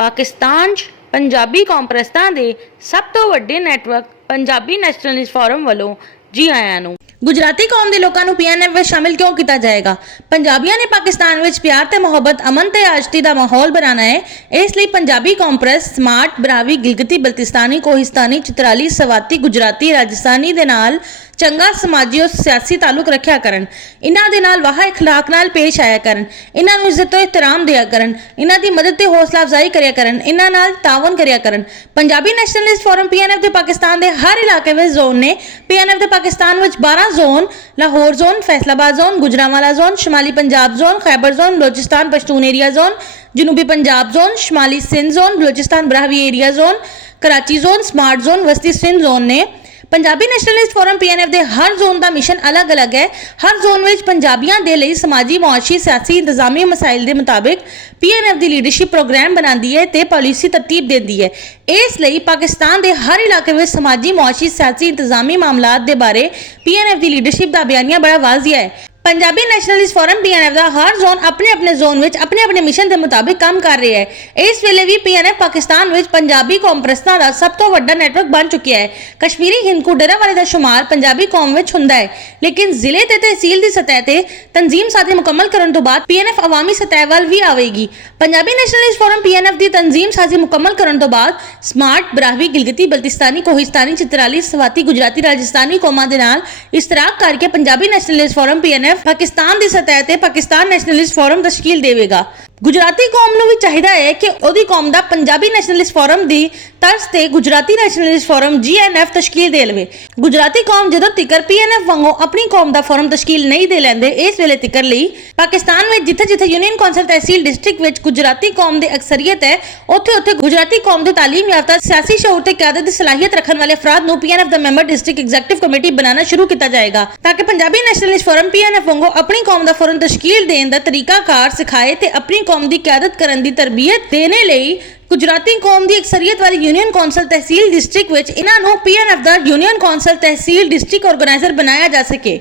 ਪਾਕਿਸਤਾਨ 'ਚ ਪੰਜਾਬੀ ਕੌਮਪ੍ਰਸਤਾਂ ਦੇ ਸਭ ਤੋਂ ਵੱਡੇ ਨੈਟਵਰਕ ਪੰਜਾਬੀ ਨੈਸ਼ਨਲਿਸਟ ਫੋਰਮ ਵੱਲੋਂ ਜੀ ਆਇਆਂ ਨੂੰ। ਗੁਜਰਾਤੀ ਕੌਮ ਦੇ ਲੋਕਾਂ ਨੂੰ ਪੀਐਨਐਫ ਵਿੱਚ ਸ਼ਾਮਿਲ ਕਿਉਂ ਕੀਤਾ ਜਾਏਗਾ? ਪੰਜਾਬੀਆਂ ਨੇ ਪਾਕਿਸਤਾਨ ਵਿੱਚ ਪਿਆਰ ਤੇ ਮੁਹੱਬਤ, ਅਮਨ ਤੇ ਆਜ਼ਦੀ ਦਾ ਮਾਹੌਲ ਬਣਾਉਣਾ ਹੈ। ਇਸ ਲਈ ਪੰਜਾਬੀ ਕੌਮਪ੍ਰੈਸ ਸਮਾਰਟ, ਬਰਾਵੀ, ਗਿਲਗਿਤੀ ਬਲਤਿਸਤਾਨੀ, ਕੋਹਿਸਤਾਨੀ, ਚਿਤਰਾਲੀ, ਸਵਾਤੀ, ਗੁਜਰਾਤੀ, ਰਾਜਸਥਾਨੀ ਦੇ ਨਾਲ ਚੰਗਾ ਸਮਾਜੀ और सियासी ताल्लुक रखा करन। इन्हां दे नाल वाह इखलाक नाल पेश आया करन। इन्हां नूं इज्जत तो एहतराम दिया करन। इन्हां दी मदद ते हौसला अफजाई करिया करन। इन्हां नाल तावन करिया करन। पंजाबी नैशनलिस्ट फोरम पीएनएफ दे पाकिस्तान दे हर इलाके विच जोन ने। पीएनएफ दे पाकिस्तान विच 12 zone, Lahore zone, Faisalabad zone, Gujranwala zone, शुमाली Punjab zone, Khyber zone, Balochistan Pashtun area zone, जनूबी पंजाब जोन, शुमाली Sindh zone, Balochistan Brahui area zone, Karachi zone, smart zone, वस्ती सिंध जोन ने। पंजाबी नैशनलिस्ट फोरम पीएनएफ दे हर जोन का मिशन अलग अलग है। हर जोन में पंजाबियों के लिए समाजी, मुआशी, सियासी, इंतजामी मसाइल के मुताबिक पीएनएफ की लीडरशिप प्रोग्राम बनाती है तो पॉलिसी तरतीब देती है। इसलिए पाकिस्तान के हर इलाके में समाजी, मुआशी, सियासी, इंतजामी मामलात के बारे पीएनएफ की लीडरशिप का बयानिया बड़ा वाजिया है। पंजाबी नैशनलिस्ट फोरम पीएनएफ का हर जोन अपने अपने जोन में अपने अपने मिशन के मुताबिक काम कर रहा है। इस वेले भी पीएनएफ पाकिस्तान में पंजाबी कौमप्रस्तां का सब तो वड्डा नेटवर्क बन चुका है। कश्मीरी हिंदू डेरावाले का शुमार पंजाबी कौम में हुंदा है, लेकिन जिले ते तहसील की सतह ते तंजीम साथी मुकम्मल करने तो बाद पीएनएफ अवामी सतह वाल भी आवेगी। पंजाबी नैशनलिस्ट फोरम पीएनएफ की तंजीम साथी मुकम्मल करने तो बाद स्मार्ट, बरावी, गिलगिती, बल्तिस्तानी, कोहिस्तानी, चित्राली, सवाती, गुजराती, राजस्थानी कौमां दे नाल इश्तराक करके Punjabi nationalist forum PNF Pakistan की सतह ते पाकिस्तान नैशनलिस्ट फोरम तश्कील देवेगा। गुजराती कौम नूं भी चाहिदा है कि उहदी कौम दा पंजाबी नैशनलिस्ट फोरम दी तर्ज ते गुजराती नैशनलिस्ट फोरम जीएनएफ तश्कील दे लवे। गुजराती कौम जदों तिकर पीएनएफ वांगू अपनी कौम दा फोरम तश्कील नहीं दे लैंदे, इस वेले तिकर लई पाकिस्तान में जिथे जिथे यूनियन कौंसल तहसील डिस्ट्रिक्ट विच गुजराती कौम दी अक्सरियत है, उत्थे उत्थे गुजराती कौम दे तालीम याफ्ता सियासी शऊर ते क़यादत दी सलाहियत रखने वाले अफराद नूं पीएनएफ दा मैंबर डिस्ट्रिक्ट एग्जीक्यूटिव कमेटी बनाना शुरू किया जाएगा, ताकि पंजाबी नैशनलिस्ट फोरम पीएनएफ वांगू अपनी कौम दा फोरम तश्कील देण दा तरीकाकार सिखाए ते अपनी कौम दी क़यादत करन दी तरबियत देने लई गुजराती कौम की अक्सरियत वाली यूनियन कौंसल तहसील डिस्ट्रिक्ट विच इन्हां नूं पीएनएफ दा union council tehsil district organiser बनाया जा सके।